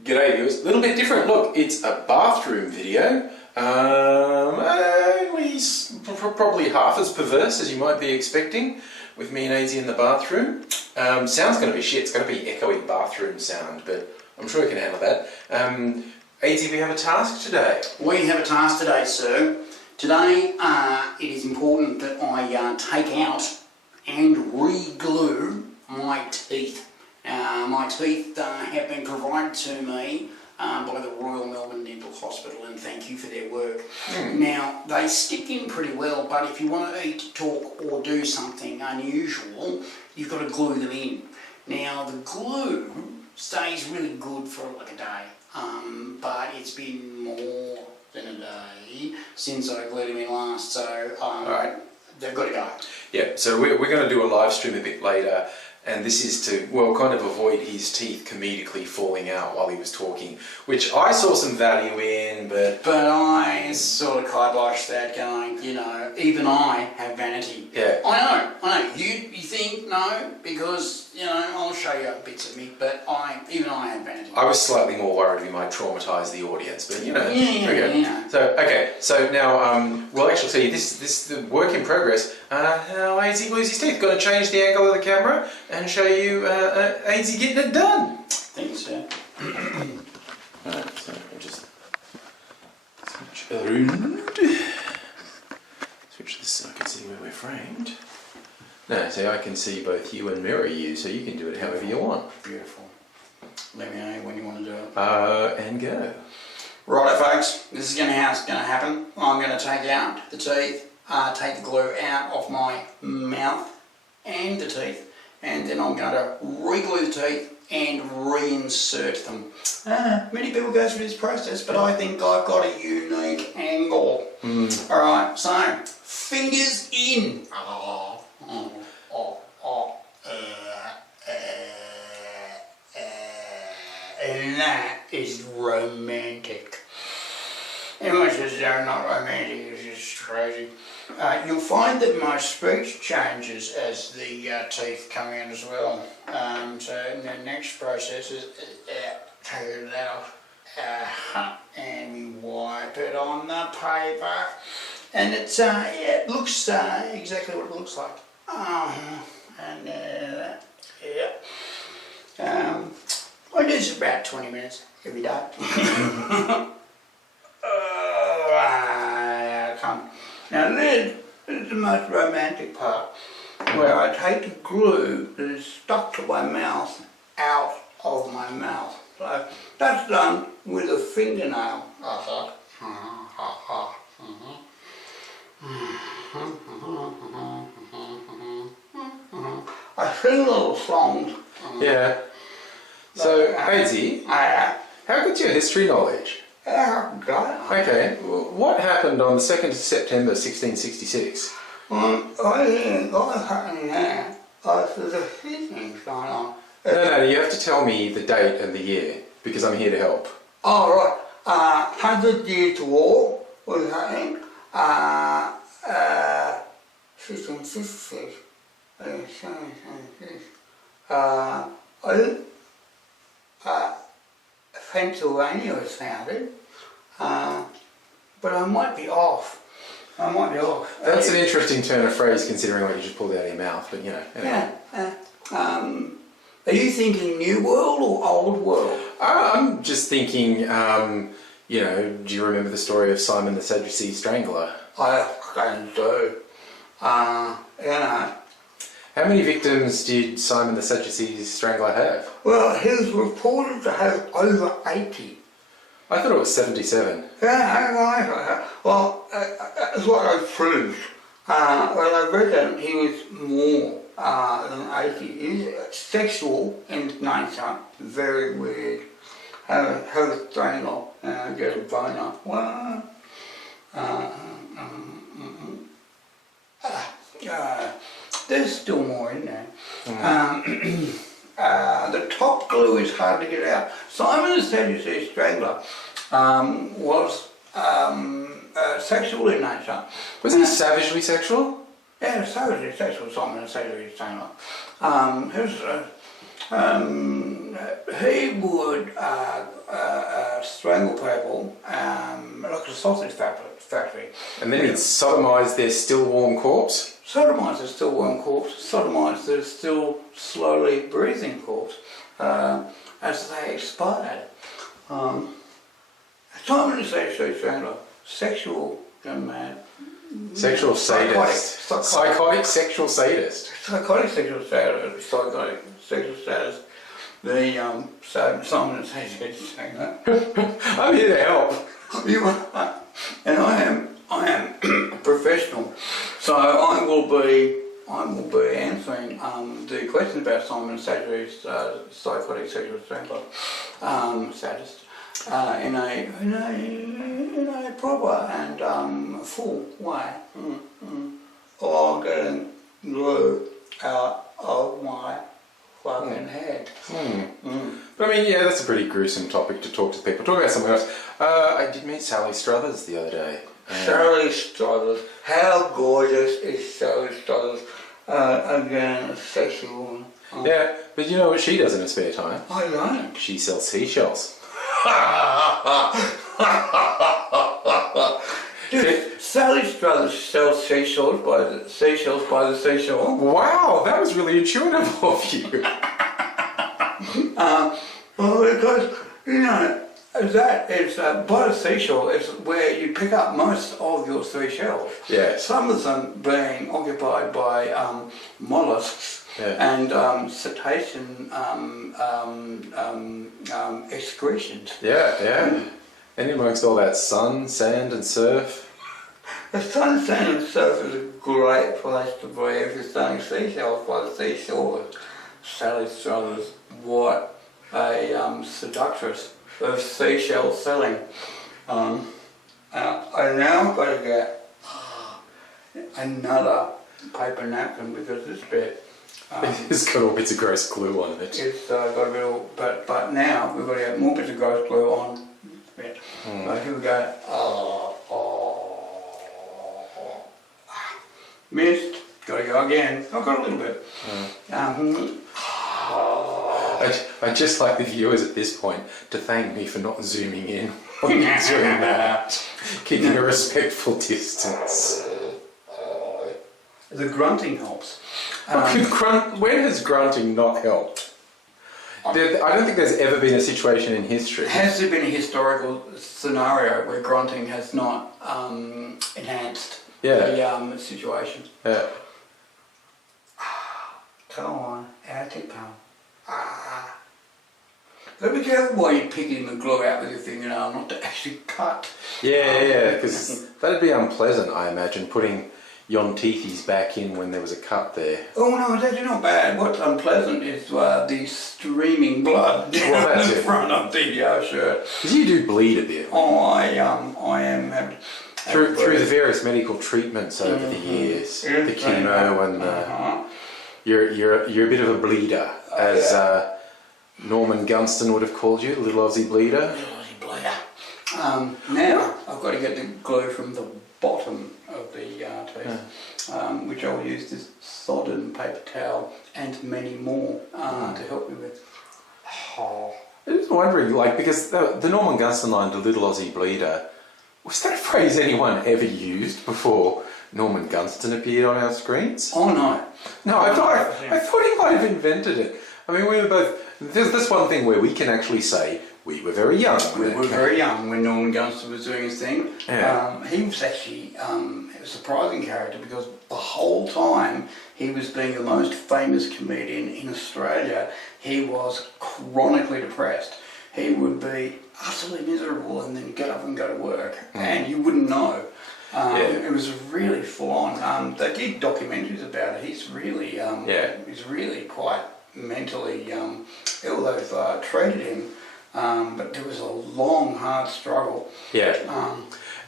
G'day viewers, a little bit different. Look, it's a bathroom video. Only probably half as perverse as you might be expecting with me and AIDzee in the bathroom. Sound's going to be shit, it's going to be echoey bathroom sound, but I'm sure we can handle that. AIDzee, we have a task today. We have a task today, sir. Today it is important that I take out and re-glue my teeth. My teeth have been provided to me by the Royal Melbourne Dental Hospital, and thank you for their work. Now, they stick in pretty well, but if you want to eat, talk or do something unusual, you've got to glue them in. Now, the glue stays really good for like a day, but it's been more than a day since I glued them in last, so Right. they've got to go. Yeah, so we're going to do a live stream a bit later, and this is to, well, kind of avoid his teeth comedically falling out while he was talking, which I saw some value in, but I sort of kiboshed that, going, you know, even I have vanity. Yeah. I know. You think no, because, you know, I'll show you bits of me, but even I have vanity. I was slightly more worried we might traumatise the audience, but you know. Yeah. So now we'll actually see this the work in progress. How AIDzee glues his teeth. Going to change the angle of the camera and show you AIDzee getting it done. Thanks, sir. Alright, so I'll just switch around. Switch this so I can see where we're framed. No, so I can see both you and mirror you, so you can do it however you want. Beautiful. Let me know when you want to do it. And go. Righto, folks. This is how it's going to happen. I'm going to take out the teeth, take the glue out of my mouth and the teeth, and then I'm going to re-glue the teeth and reinsert them. Many people go through this process, but I think I've got a unique angle. Alright, so fingers in. And that is romantic. And much as they're not romantic, it's just crazy. You'll find that my speech changes as the teeth come in as well. So the next process is take it out and we wipe it on the paper. And it looks exactly what it looks like. I do this about 20 minutes every day. Now this is the most romantic part, where I take the glue that is stuck to my mouth out of my mouth. So that's done with a fingernail. I sing little songs. Yeah. So, AIDzee, how good's your history knowledge? Okay, well, what happened on the 2nd of September 1666? What's happening there? There's a few things going on. No, you have to tell me the date and the year, because I'm here to help. Oh, right. 100 Years War was happening. 1666. Pennsylvania was founded, but I might be off. That's an interesting turn of phrase considering what you just pulled out of your mouth, but you know. Anyway. Yeah. Are you thinking New World or Old World? I'm just thinking, you know, do you remember the story of Simon the Sadducee Strangler? I fucking do. You know. How many victims did Simon the Sadducee Strangler have? Well, he was reported to have over 80. I thought it was 77. Yeah, well, that's what I proved. When I read that, he was more than 80. He's sexual in nature, very weird. Have a strangle, get a boner. Well, there's still more in there. The top glue is hard to get out. Simon the Sadducee Strangler was sexual in nature. Was he savagely sexual? Yeah, savagely sexual, Simon the Sadducee Strangler. He would strangle people like a sausage factory. And then he'd sodomise their still warm corpse? Sodomise their still warm corpse, sodomise their still slowly breathing corpse as they expired. Simon Sexual Strangler, sexual young man. Sexual sadist. Psychotic sexual sadist. Psychotic sexual status. Psychotic sexual status. The Simon Sexual Strangler. I'm here to help. You are, and I am a professional, so I will be answering the questions about Simon Sagery's psychotic sexual strangler status in a proper and full way. Or getting glue out of my fucking head. But I mean, yeah, that's a pretty gruesome topic to talk to people. Talk about something else. I did meet Sally Struthers the other day. Sally Struthers. How gorgeous is Sally Struthers? Again, a sexual. Yeah, but you know what she does in her spare time? I don't. She sells seashells. Dude, Sally Struthers sells seashells by the seashore. Wow, that was really intuitive of you. Well, because, you know, that is, by the seashore is where you pick up most of your seashells. Yes. Some of them being occupied by mollusks and cetacean excretions. Yeah. And amongst all that sun, sand and surf. The sun, sand and surf is a great place to be if you're selling seashells by the seashore. Sally Struthers, what a seductress of seashell selling. I now got to get another paper napkin because this bit It's got all bits of gross glue on it. it's got a bit of, but now we've got to get more bits of gross glue on this bit. So here we go. Missed. Got to go again. I've got a little bit. I'd just like the viewers at this point to thank me for not zooming in when you're doing that. Keeping a respectful distance. The grunting helps. When has grunting not helped? I don't think there's ever been a situation in history. Has there been a historical scenario where grunting has not enhanced the situation? Yeah. Come on, out it comes. Gotta be careful while you're picking the glue out with your fingernail, not to actually cut. Yeah, because that'd be unpleasant, I imagine, putting yon teethies back in when there was a cut there. Oh no, it's actually not bad. What's unpleasant is the streaming blood down the front of the shirt. Because you do bleed a bit. Oh, I am having... Through the various medical treatments over the years, the chemo and you're a bit of a bleeder, as Norman Gunston would have called you, little Aussie bleeder. Little Aussie bleeder. Now I've got to get the glue from the bottom of the teeth, which I'll use this sodden paper towel and many more to help me with. I was wondering, because the Norman Gunston line, the little Aussie bleeder, was that a phrase anyone ever used before Norman Gunston appeared on our screens? Oh no. No, I thought he might have invented it. I mean, we were both... There's this one thing where we can actually say we were very young. We were very young when Norman Gunston was doing his thing. Yeah. He was actually a surprising character because the whole time he was being the most famous comedian in Australia, he was chronically depressed. He would be utterly miserable and then get up and go to work, and you wouldn't know. It was really full on. They did documentaries about it. He's really, he's really quite mentally ill. They've treated him, but there was a long, hard struggle. Yeah.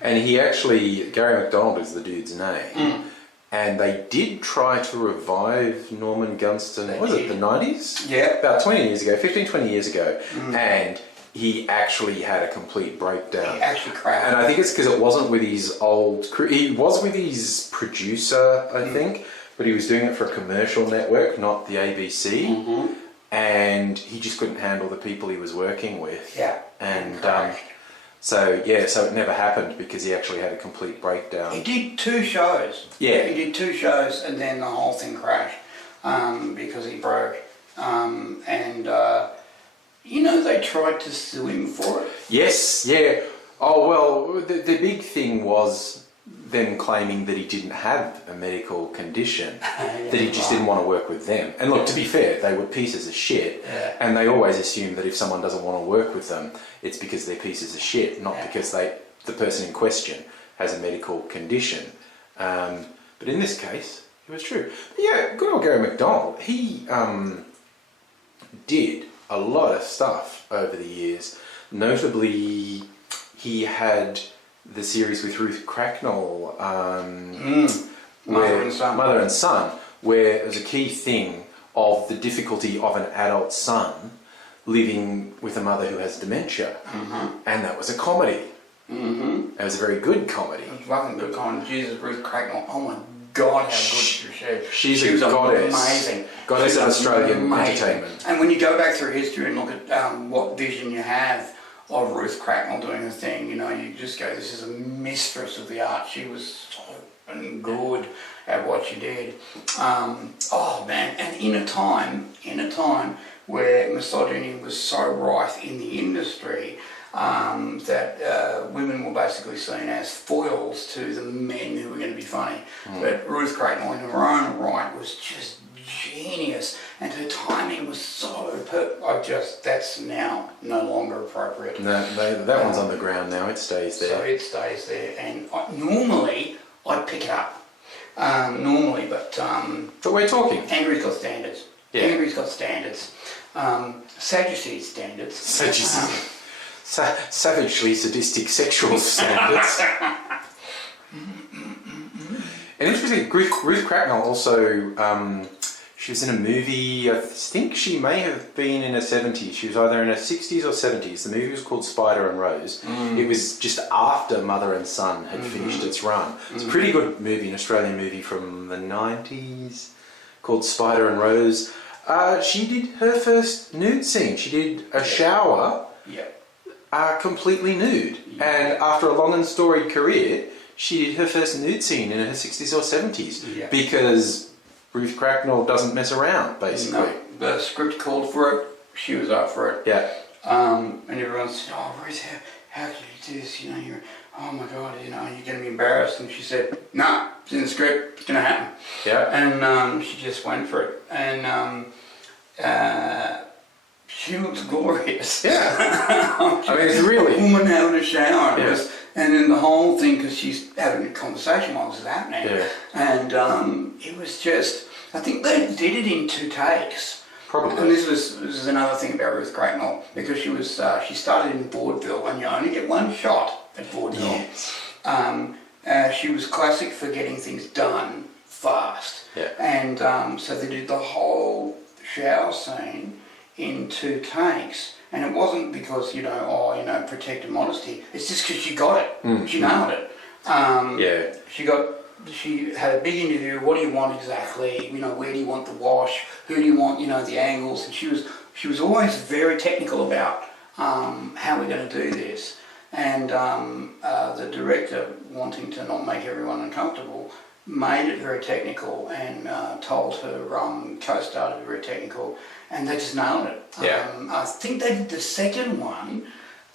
And he actually, Gary MacDonald is the dude's name. And they did try to revive Norman Gunston, what was it, the 90s? Yeah. About 20 years ago, 15, 20 years ago. And he actually had a complete breakdown. He actually crashed. And I think it's because it wasn't with his old crew. He was with his producer, I think, but he was doing it for a commercial network, not the ABC. And he just couldn't handle the people he was working with. Yeah. And So yeah, so it never happened because he actually had a complete breakdown. He did 2 shows. Yeah. He did 2 shows and then the whole thing crashed because he broke. They tried to sue him for it. Yes, yeah. Oh well, the big thing was them claiming that he didn't have a medical condition, that he just didn't want to work with them. And look, to be fair, they were pieces of shit, and they always assume that if someone doesn't want to work with them, it's because they're pieces of shit, not because the person in question has a medical condition. But in this case, it was true. But yeah, good old Gary McDonald, he did a lot of stuff over the years. Notably, he had the series with Ruth Cracknell, Mother and Son, where it was a key thing of the difficulty of an adult son living with a mother who has dementia. And that was a comedy. It was a very good comedy. It was fucking good comedy. Jesus, Ruth Cracknell. Oh my God, how good she was. She was a goddess. Amazing. Goddess of Australian entertainment. And when you go back through history and look at what vision you have of Ruth Cracknell doing her thing, you just go, this is a mistress of the art. She was so good at what she did. Oh man, and in a time where misogyny was so rife in the industry, that women were basically seen as foils to the men who were going to be funny. But Ruth Cracknell in her own right was just genius, and her timing was so that's now no longer appropriate. No, that one's on the ground now, it stays there. So it stays there, and normally I'd pick it up. But we're talking. Angry's got standards. Yeah. Angry's got standards. Sadducee's standards. Savagely sadistic sexual standards. And interesting, Ruth Cracknell also, she was in a movie, I think she may have been in her 70s. She was either in her 60s or 70s. The movie was called Spider and Rose. It was just after Mother and Son had finished its run. It's a pretty good movie, an Australian movie from the 90s called Spider and Rose. She did her first nude scene. She did a shower. Completely nude. And after a long and storied career, she did her first nude scene in her 60s or 70s because Ruth Cracknell doesn't mess around, basically. No, the script called for it, she was up for it. Yeah. And everyone said, oh, Ruth, how could you do this? You're, oh my God, you're going to be embarrassed. And she said, nah, it's in the script, it's going to happen. Yeah. And she just went for it. And she looks glorious. Yeah. I mean, it's really... A woman having a shower. Yeah. And then the whole thing, because she's having a conversation while this is happening. Yeah. And it was just... I think they did it in 2 takes. Probably. And this is another thing about Ruth Cracknell, because she started in vaudeville, and you only get 1 shot at vaudeville. Yes. She was classic for getting things done fast. Yeah. And so they did the whole shower scene in 2 takes, and it wasn't because protected modesty. It's just because she got it. She nailed it. She had a big interview. What do you want exactly? Where do you want the wash? Who do you want? The angles. And she was always very technical about how we're going to do this. And the director, wanting to not make everyone uncomfortable, made it very technical and told her co-star to be very technical, and they just nailed it. I think they did the second one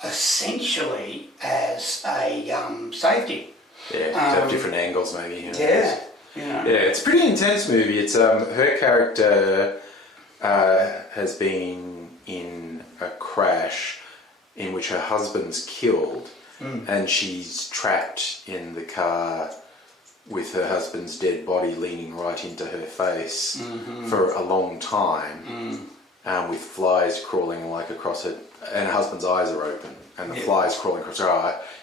essentially as a safety. Yeah, to have different angles maybe. Yeah. Yeah, it's a pretty intense movie. It's her character has been in a crash in which her husband's killed, and she's trapped in the car with her husband's dead body leaning right into her face for a long time, with flies crawling across her, and her husband's eyes are open, and the flies crawling across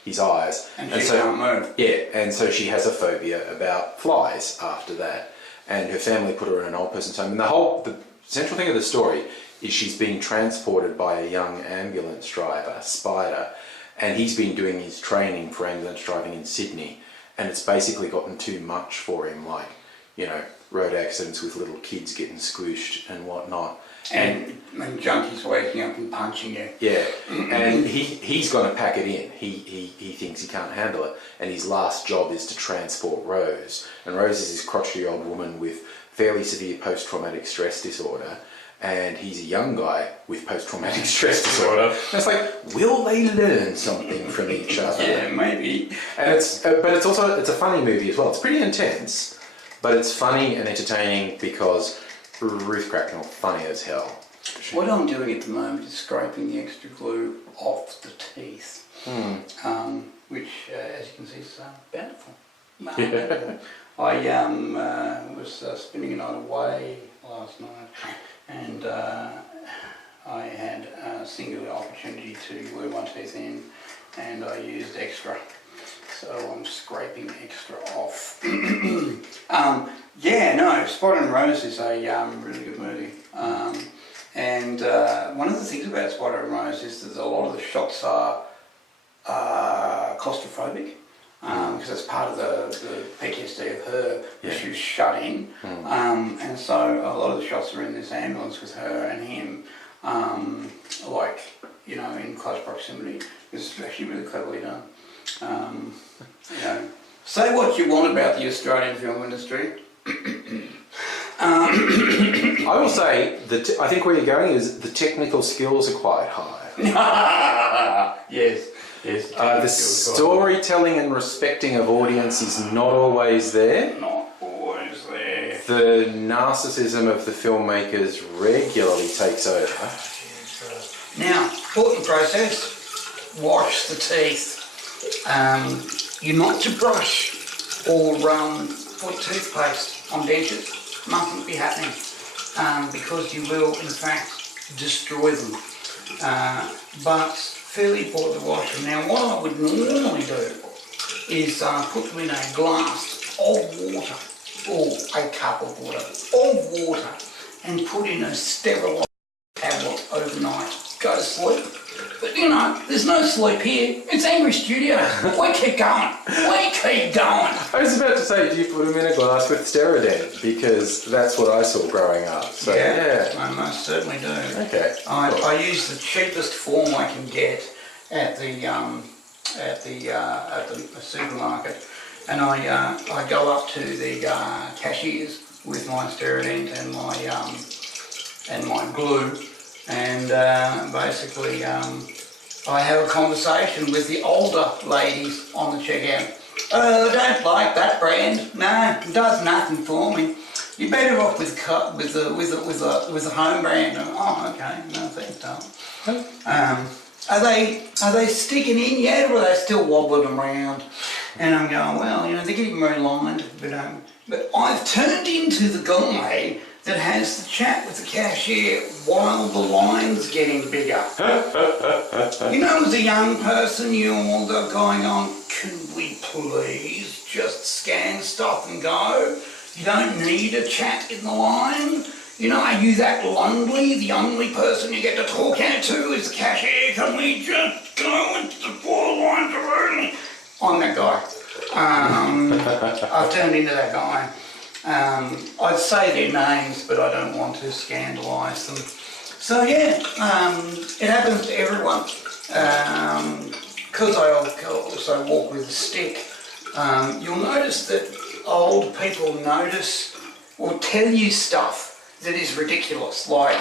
his eyes. And she can't move. Yeah, and so she has a phobia about flies after that. And her family put her in an old person's home. And the central thing of the story is she's being transported by a young ambulance driver, Spider, and he's been doing his training for ambulance driving in Sydney. And it's basically gotten too much for him, road accidents with little kids getting squished and whatnot. And And Junkie's waking up and punching you. Yeah, and he's going to pack it in. He thinks he can't handle it, and his last job is to transport Rose. And Rose is this crotchety old woman with fairly severe post-traumatic stress disorder, and he's a young guy with post-traumatic stress disorder. And it's like, will they learn something from each other? Yeah, maybe. And it's a funny movie as well. It's pretty intense, but it's funny and entertaining because Ruth Cracknell, funny as hell. What I'm doing at the moment is scraping the extra glue off the teeth, which, as you can see, is bountiful. I was spending a night away last night, and I had a singular opportunity to glue my teeth in, and I used extra. So I'm scraping extra off. Yeah, no, Spot and Rose is a really good movie. And one of the things about Spot and Rose is that a lot of the shots are claustrophobic. Because that's part of the PTSD of her, she was shut in. And so a lot of the shots are in this ambulance with her and him, like, you know, in close proximity. It's actually really cleverly done. You know, say what you want about the Australian film industry. I will say that I think where you're going is the technical skills are quite high. Yes. The storytelling and respecting of audience is not always there. Not always there. The narcissism of the filmmakers regularly takes over. Now, important process, wash the teeth. You're not to brush or put toothpaste on dentures. Mustn't be happening because you will, in fact, destroy them. But fairly important to wash them. Now, what I would normally do is put them in a glass of water or a cup of water and put in a sterile tablet overnight. Go to sleep. But you know, there's no sleep here. It's Angry Studio. We keep going. I was about to say, do you put them in a glass with Steradent? Because that's what I saw growing up. So, yeah. I most certainly do. Okay. I use the cheapest form I can get at the supermarket, and I go up to the cashiers with my Steradent and my glue. And basically, I have a conversation with the older ladies on the checkout. Oh, I don't like that brand. No, it does nothing for me. You're better off with the home brand. Oh, okay. No, thanks, darling. Are they sticking in yet, or are they still wobbling around? And I'm going, well, you know, they're getting very lined, but I've turned into the guy that has the chat with the cashier while the line's getting bigger. You know, as a young person, you're going on, can we please just scan stuff and go? You don't need a chat in the line. You know, are you that lonely? The only person you get to talk out to is the cashier. Can we just go into the 4 lines of only? I'm that guy. I've turned into that guy. I'd say their names, but I don't want to scandalise them. So yeah, it happens to everyone. Because I also walk with a stick, you'll notice that old people notice or tell you stuff that is ridiculous, like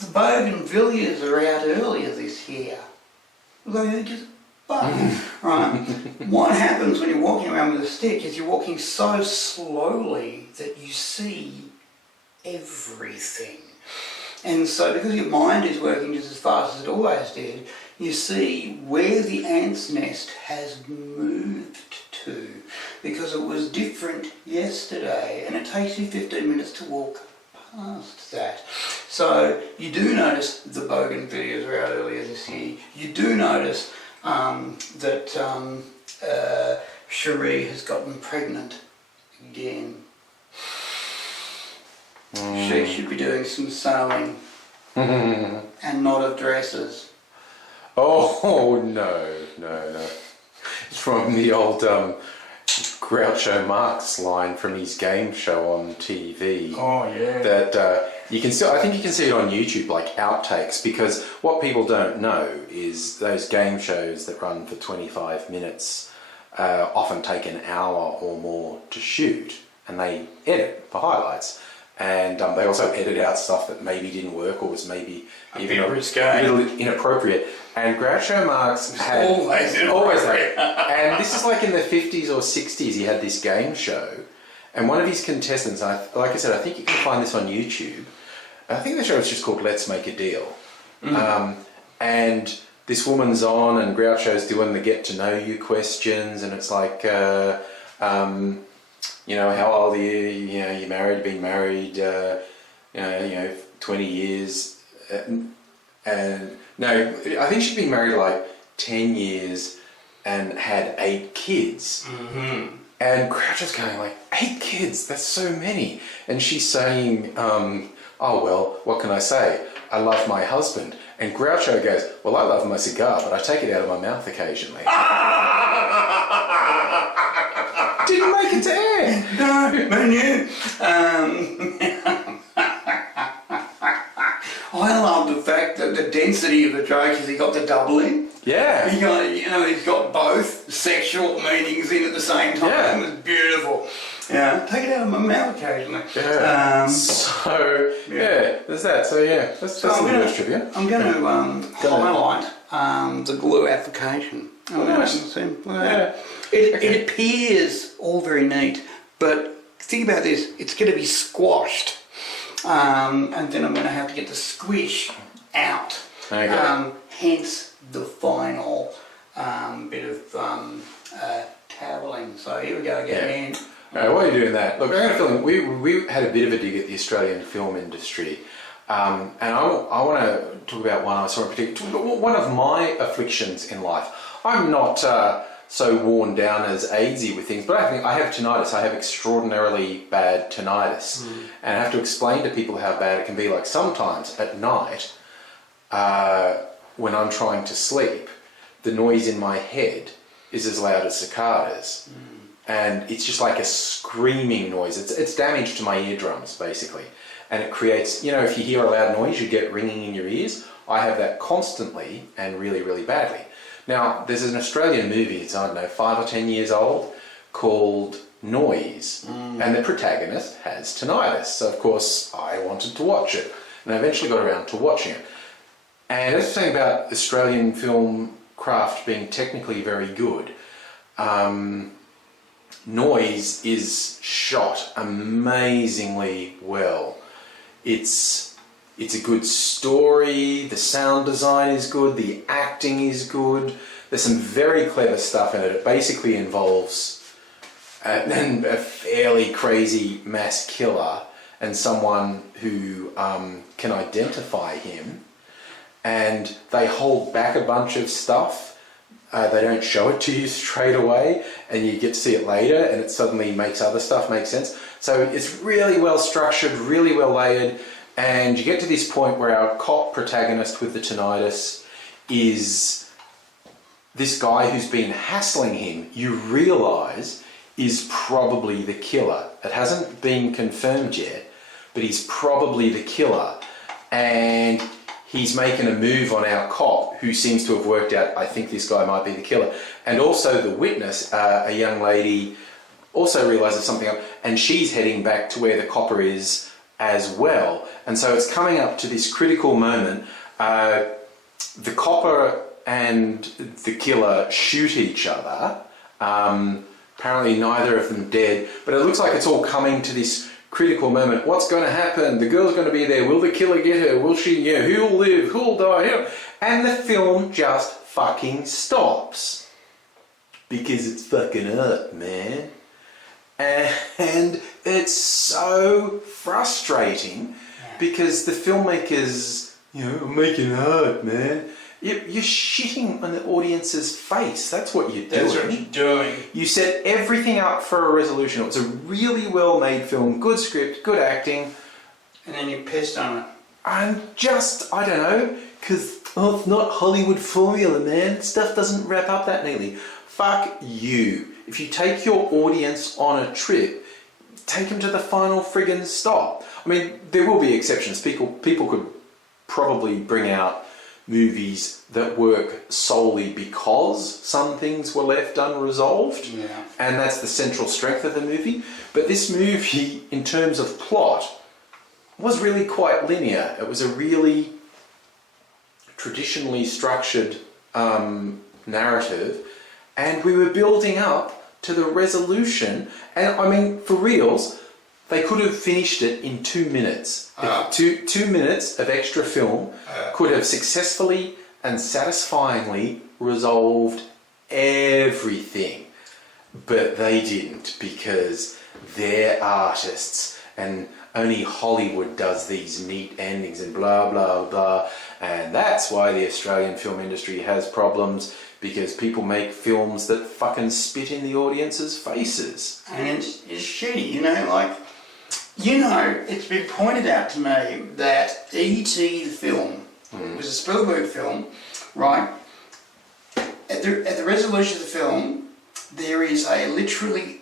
the bougainvilleas are out earlier this year. They just right. What happens when you're walking around with a stick is you're walking so slowly that you see everything. And so because your mind is working just as fast as it always did, you see where the ant's nest has moved to, because it was different yesterday, and it takes you 15 minutes to walk past that. So you do notice the bougainvilleas are out earlier this year. You do notice that Cherie has gotten pregnant again. She should be doing some sewing and not of dresses. Oh, no. It's from the old Groucho Marx line from his game show on TV. Oh, yeah. That You can still, I think you can see it on YouTube, like outtakes, because what people don't know is those game shows that run for 25 minutes often take an hour or more to shoot, and they edit for highlights. And they also edit out stuff that maybe didn't work or was maybe even a little inappropriate. And Groucho Marx had always like, and this is like in the 50s or 60s. He had this game show, and one of his contestants, like I said, I think you can find this on YouTube. I think the show is just called Let's Make a Deal. And this woman's on, and Groucho's doing the get to know you questions, and it's like. You know, how old are you? You know, you're married, been married, 20 years. And no, I think she'd been married like 10 years and had 8 kids. Mm-hmm. And Groucho's going like, 8 kids? That's so many. And she's saying, oh, well, what can I say? I love my husband. And Groucho goes, well, I love my cigar, but I take it out of my mouth occasionally. Didn't make it to air. No, menu. I love the fact that the density of the joke is he got the double in. Yeah. He's got both sexual meanings in at the same time. Yeah. It was beautiful. Yeah, take it out of my mouth occasionally. Yeah. There's that. So yeah, that's a little trivia. I'm going to highlight the glue application. Oh, nice. It appears all very neat, but think about this, it's going to be squashed, and then I'm going to have to get the squish out, hence the final bit of toweling. So here we go again. Alright, while you're doing that, look, I got a feeling we had a bit of a dig at the Australian film industry, and I want to talk about one I saw in particular, one of my afflictions in life. I'm not so worn down as AIDzee with things, but I think I have tinnitus. I have extraordinarily bad tinnitus, and I have to explain to people how bad it can be. Like sometimes at night, when I'm trying to sleep, the noise in my head is as loud as cicadas, and it's just like a screaming noise. It's damage to my eardrums basically, and it creates. You know, if you hear a loud noise, you get ringing in your ears. I have that constantly and really, really badly. Now, there's an Australian movie, it's, I don't know, 5 or 10 years old, called Noise, and the protagonist has tinnitus. So, of course, I wanted to watch it, and I eventually got around to watching it. And that's the thing about Australian film craft being technically very good. Noise is shot amazingly well. It's a good story, the sound design is good, the acting is good. There's some very clever stuff in it. It basically involves a fairly crazy mass killer and someone who can identify him. And they hold back a bunch of stuff. They don't show it to you straight away, and you get to see it later, and it suddenly makes other stuff make sense. So it's really well structured, really well layered. And you get to this point where our cop protagonist with the tinnitus is this guy who's been hassling him, you realise is probably the killer. It hasn't been confirmed yet, but he's probably the killer. And he's making a move on our cop who seems to have worked out, I think this guy might be the killer. And also the witness, a young lady, also realises something up, and she's heading back to where the copper is as well. And so it's coming up to this critical moment. The copper and the killer shoot each other. Apparently neither of them dead, but it looks like it's all coming to this critical moment. What's going to happen? The girl's going to be there. Will the killer get her? Will she? Yeah, who'll live? Who'll die? And the film just fucking stops. Because it's fucking up, man. And it's so frustrating because the filmmakers, making art, man. You're shitting on the audience's face. That's what you're doing. That's what you're doing. You set everything up for a resolution. It was a really well-made film, good script, good acting. And then you pissed on it. I don't know, because it's not Hollywood formula, man. Stuff doesn't wrap up that neatly. Fuck you. If you take your audience on a trip, take them to the final friggin' stop. I I mean, there will be exceptions. People could probably bring out movies that work solely because some things were left unresolved, and that's the central strength of the movie. But this movie, in terms of plot, was really quite linear. It was a really traditionally structured narrative, and we were building up to the resolution. And I mean, for reals, they could have finished it in 2 minutes. Two minutes of extra film could have successfully and satisfyingly resolved everything. But they didn't, because they're artists and only Hollywood does these neat endings and blah, blah, blah. And that's why the Australian film industry has problems, because people make films that fucking spit in the audience's faces. And it's shitty, you know, like, you know, it's been pointed out to me that E.T. the film, it was a Spielberg film, right? At the resolution of the film, there is a literally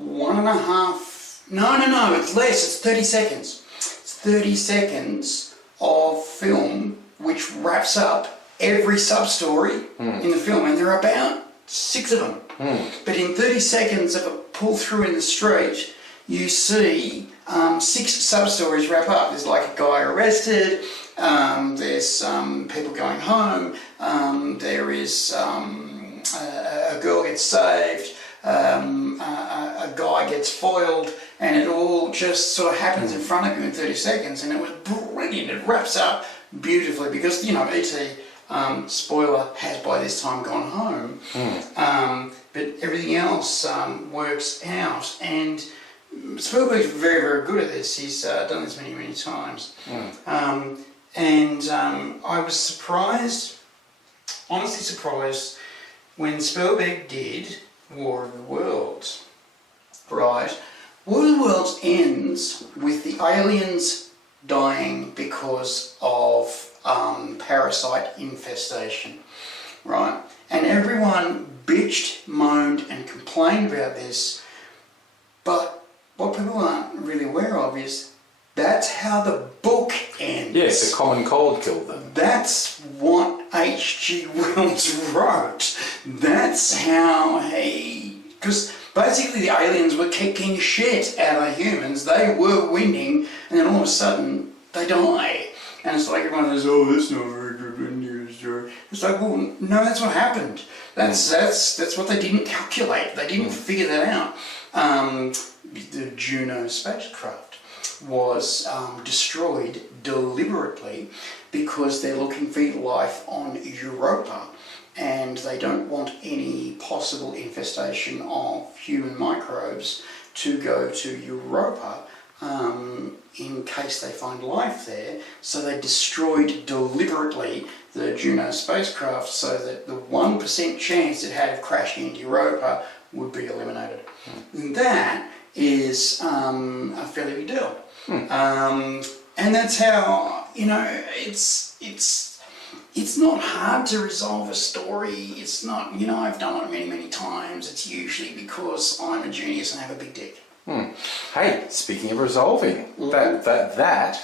1.5, no, it's less, it's 30 seconds. It's 30 seconds of film which wraps up every sub-story in the film, and there are about 6 of them. But in 30 seconds of a pull through in the street, you see 6 sub-stories wrap up. There's like a guy arrested, there's people going home, there is a girl gets saved, a guy gets foiled, and it all just sort of happens in front of you in 30 seconds, and it was brilliant. It wraps up beautifully because, you know, E.T., spoiler, has by this time gone home, but everything else works out, and Spielberg's very, very good at this. He's done this many, many times. And I was surprised, honestly surprised, when Spielberg did War of the Worlds. Right? War of the Worlds ends with the aliens dying because of parasite infestation. Right? And everyone bitched, moaned, and complained about this, but what people aren't really aware of is that's how the book ends. Yes, the common cold killed them. That's what H.G. Wells wrote. That's how he... Because basically the aliens were kicking shit out of humans. They were winning, and then all of a sudden they die. And it's like everyone says, oh, that's not very good news. It's like, well, no, that's what happened. That's what they didn't calculate. They didn't figure that out. The Juno spacecraft was destroyed deliberately because they're looking for life on Europa, and they don't want any possible infestation of human microbes to go to Europa in case they find life there. So they destroyed deliberately the Juno spacecraft so that the 1% chance it had of crashing into Europa would be eliminated. And that is a fairly big deal. And that's how, you know, it's not hard to resolve a story. It's not, you know, I've done it many, many times. It's usually because I'm a genius and have a big dick. Hey, speaking of resolving, that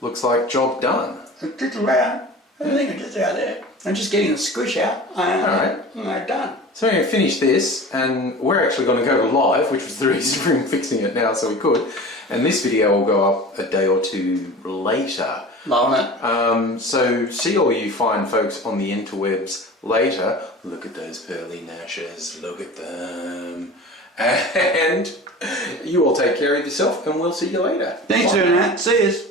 looks like job done. It's just about, I think it's just out there. I'm just getting the squish out. Alright. I'm done. So we're going to finish this, and we're actually going to go live, which was the reason for him fixing it now so we could. And this video will go up a day or two later. Loving it. So see all you fine folks on the interwebs later. Look at those pearly gnashes, look at them. And you all take care of yourself, and we'll see you later. Thanks, Nat. See yous.